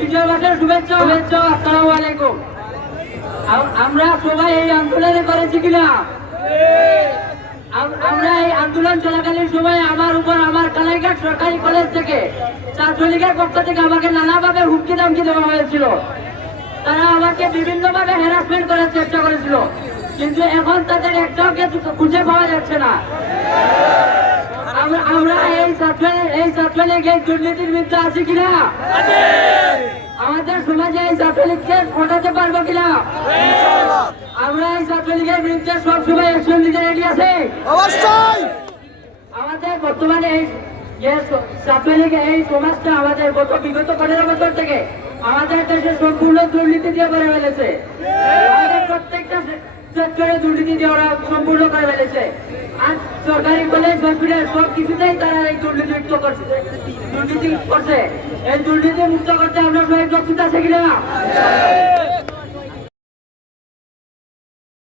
বিজয় মাসের শুভেচ্ছা শুভেচ্ছা, আসসালামু আলাইকুম। আমরা সবাই এই আন্দোলনে করেছি কিনা? আম- আমরা এই আন্দোলন চলাকালীন সময় আমার উপর আমার কালাইঘাট সরকারি কলেজ থেকে ছাত্রলীগের পক্ষ থেকে আমাকে নানাভাবে হুমকি দামকি দেওয়া হয়েছিল। তারা আমাকে বিভিন্নভাবে হ্যারাসমেন্ট করার চেষ্টা করেছিল। কিন্তু এখন তাদের একটাও খুঁজে পাওয়া যাচ্ছে না। ছাত্র এই দুর্নীতির বিরুদ্ধে আছি কিনা? আমাদের সমাজে এই ছাত্রলীগকে ঘটাতে পারব কিনা? আমরা এই ছাত্রলীগের বিরুদ্ধে সবসময় অ্যাকশন দিতে রেডি আছে। অবশ্যই। আমাদের বর্তমানে এই ছাত্রলীগ এই সমাজটা আমাদের গত বিগত পনেরো বছর থেকে আমাদের দেশে সম্পূর্ণ দুর্নীতি দিয়ে করে ফেলেছে। আমাদের প্রত্যেকটা সেক্টরে দুর্নীতি দিয়ে ওরা সম্পূর্ণ করে ফেলেছে। আর সরকারি কলেজ হসপিটাল সব কিছুতেই তারা এই দুর্নীতি মুক্ত করছে। দুর্নীতি করছে। এই দুর্নীতি মুক্ত করতে আমরা সবাই প্রস্তুত আছে কিনা?